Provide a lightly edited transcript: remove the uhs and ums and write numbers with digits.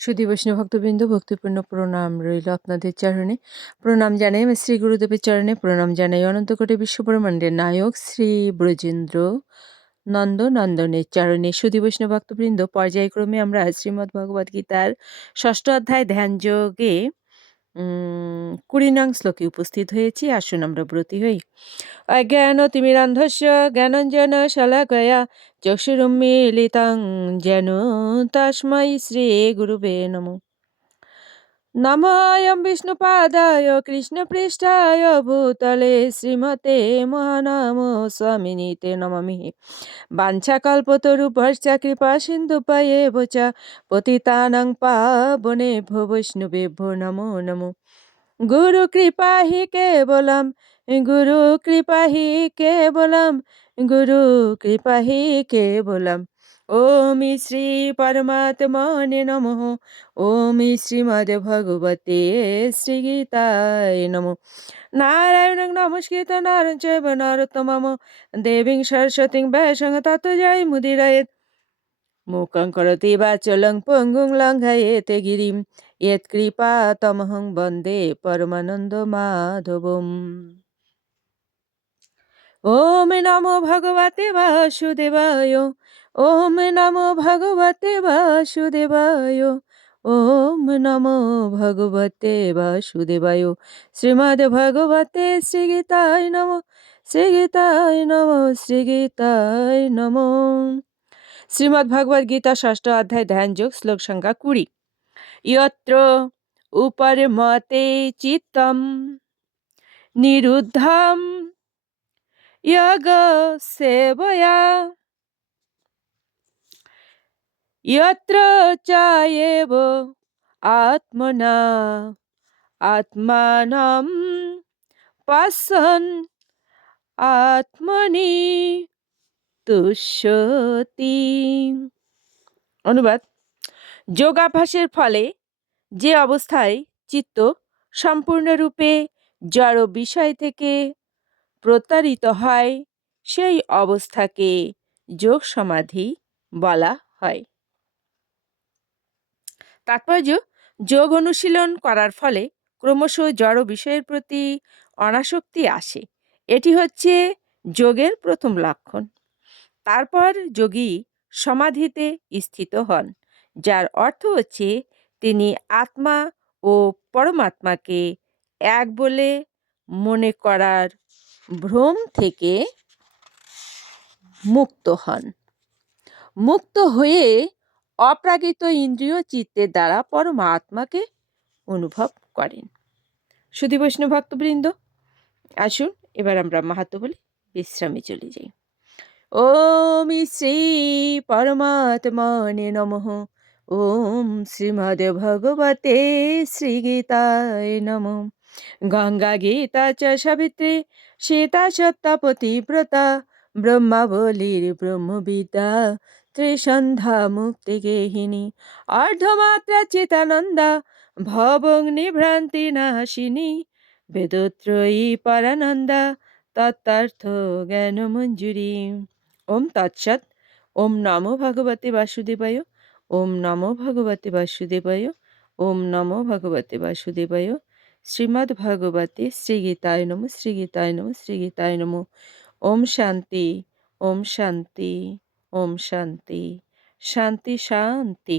সুধী বৈষ্ণব ভক্তবৃন্দ, ভক্তিপূর্ণ প্রণাম রইল আপনাদের চরণে। প্রণাম জানাই আমি শ্রী গুরুদেবের চরণে। প্রণাম জানাই অনন্তকোটি বিশ্বব্রহ্মাণ্ডের নায়ক শ্রী ব্রজেন্দ্র নন্দনের চরণে। সুধী বৈষ্ণব ভক্তবৃন্দ, পর্যায়ক্রমে আমরা শ্রীমদ্ ভগবদ্ গীতার ষষ্ঠ অধ্যায় ধ্যান যোগে 20 নং শ্লোকে উপস্থিত হয়েছি। আসুন আমরা ব্রতী হই। অজ্ঞানতিমিরান্ধস্য জ্ঞানাঞ্জন শলাকয়া চক্ষুরুন্মীলিতং যেন তস্मै শ্রীগুরুবে নমঃ। নমোऽয়ं বিষ্ণুপাদায় কৃষ্ণপৃষ্ঠায় ভূতলে শ্রীমতে মহানামো স্বামিনীতে নমামি। বাঞ্ছাকল্পতরুভ্যশ্চ কৃপা সিন্ধুপয়েব চ পতিতানাং পাবনেভ্যো বৈষ্ণবেভ্যো নমো নমো। গুরু কৃপা হি কেবলম, গুরু কৃপা হি কেবলম, গুরু কৃপা হি কেবলম। ওম শ্রী পরমাত্মনে নমঃ। ওম শ্রীমদ্ ভগবতে শ্রীগীতায় নমঃ। নারায়ণং নমস্কৃত নরং চৈব নরোত্তমম দেবীং সরস্বতীং ব্যাসং ততো জয়মুদীরয়েৎ। মূকং করোতি বাচালং পঙ্গুং লঙ্ঘয়েতে গিরিম ইয়ৎকৃপা তমহং বন্দে পরমানন্দ মাধবম। ওম নমো ভগবতে বাসুদেবায়। ওম নমো ভগবতে বাসুদেবায়। ওম নমো ভগবতে বাসুদেবায়। শ্রীমদ্ ভগবতে শ্রীগীতায় নমঃ। শ্রীগীতায় নমঃ। শ্রীগীতায় নমঃ। শ্রীমদ্ ভগবদ্ গীতা ষষ্ঠ অধ্যায় ধ্যান যোগ শ্লোক সংখ্যা 20। ইয়ত্র উপরমতে চিত্তম নিরুদ্ধম যোগ সেবয়া যত্র চায়েব আত্মনা আত্মানম পশ্যন আত্মনি তুষ্যতি। অনুবাদ: যোগাভ্যাসের ফলে যে অবস্থায় চিত্ত সম্পূর্ণরূপে জড় বিষয় থেকে প্রতারিত হয় সেই অবস্থাকে যোগ সমাধি বলা হয়। তাৎপর্য: যোগ অনুশীলন করার ফলে ক্রমশ জড় বিষয়ের প্রতি অনাসক্তি আসে। এটি হচ্ছে যোগের প্রথম লক্ষণ। তারপর যোগী সমাধিতে স্থিত হন, যার অর্থ হচ্ছে তিনি আত্মা ও পরমাত্মাকে এক বলে মনে করার ভ্রম থেকে মুক্ত হন। মুক্ত হয়ে অপ্রাকৃত ইন্দ্রিয় চিত্তের দ্বারা পরমাত্মাকে অনুভব করেন। সুধী বৈষ্ণব ভক্তবৃন্দ, আসুন এবার আমরা মাহাত্ম্য বলে বিশ্রামে চলে যাই। ওম শ্রী পরমাত্মনে নমঃ। ওম শ্রীমদ্ ভগবতে শ্রীগীতায় নমঃ। গঙ্গা গীতা চ সাবিত্রী সীতা সত্য পতিব্রতা ব্রহ্মাবলীর ব্রহ্মবিদ্যা ত্রিসন্ধ্যা মুক্তি গেহিনী অর্ধমাত্রা চিতানন্দা ভবগ্নিভ্রান্তি নাশিনী বেদত্রয়ী পরানন্দা তত্ত্বার্থ জ্ঞান মঞ্জুরি। ওম তৎসৎ। ওম নমো ভগবতে বাসুদেবায়। ওম নমো ভগবতে বাসুদেবায়। ওম নমো ভগবতে বাসুদেবায়। শ্রীমদ্ ভগবতে শ্রীগীতায় নমঃ। শ্রীগীতায় নমঃ। শ্রীগীতায় নমঃ। ওম শান্তি। ওম শান্তি। ওম শান্তি। শান্তি শান্তি।